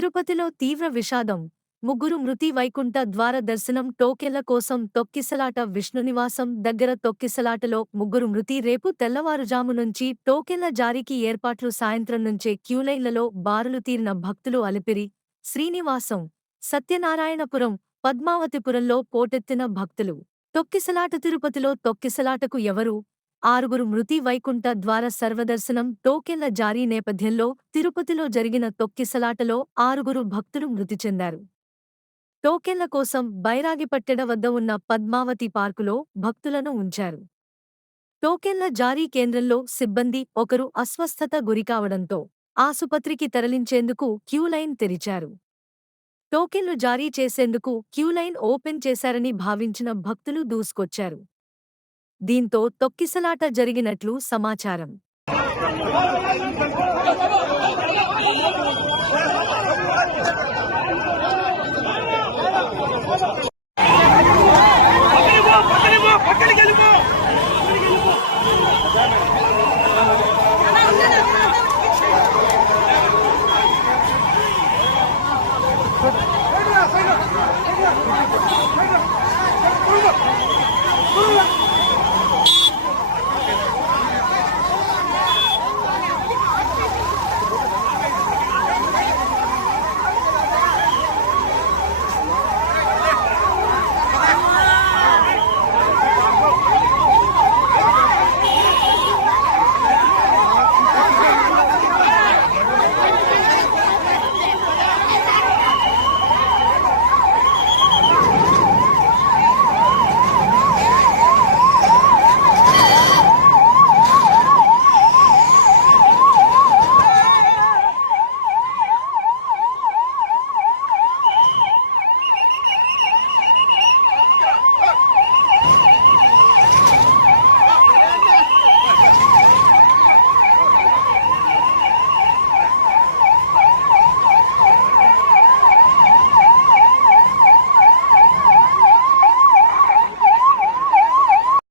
తిరుపతిలో తీవ్ర విషాదం. ముగ్గురు మృతి. వైకుంఠ ద్వార దర్శనం టోకెన్ల కోసం తొక్కిసలాట. విష్ణునివాసం దగ్గర తొక్కిసలాటలో ముగ్గురు మృతి. రేపు తెల్లవారుజాము నుంచి టోకెన్ల జారీకి ఏర్పాట్లు. సాయంత్రం నుంచే క్యూలైన్లలో బారులు తీరిన భక్తులు. అలిపిరి, శ్రీనివాసం, సత్యనారాయణపురం, పద్మావతిపురంలో పోటెత్తిన భక్తులు. తొక్కిసలాట. తిరుపతిలో తొక్కిసలాటకు ఎవరు? ఆరుగురు మృతి. వైకుంఠ ద్వార సర్వదర్శనం టోకెన్ల జారీ నేపథ్యంలో తిరుపతిలో జరిగిన తొక్కిసలాటలో ఆరుగురు భక్తులు మృతి చెందారు. టోకెన్ల కోసం బైరాగిపట్టెడ వద్ద ఉన్న పద్మావతి పార్కులో భక్తులను ఉంచారు. టోకెన్ల జారీ కేంద్రంలో సిబ్బంది ఒకరు అస్వస్థత గురికావడంతో ఆసుపత్రికి తరలించేందుకు క్యూలైన్ తెరిచారు. టోకెన్లు జారీ చేసేందుకు క్యూలైన్ ఓపెన్ చేశారని భావించిన భక్తులు దూసుకొచ్చారు. దీంతో తొక్కిసలాట జరిగినట్లు సమాచారం.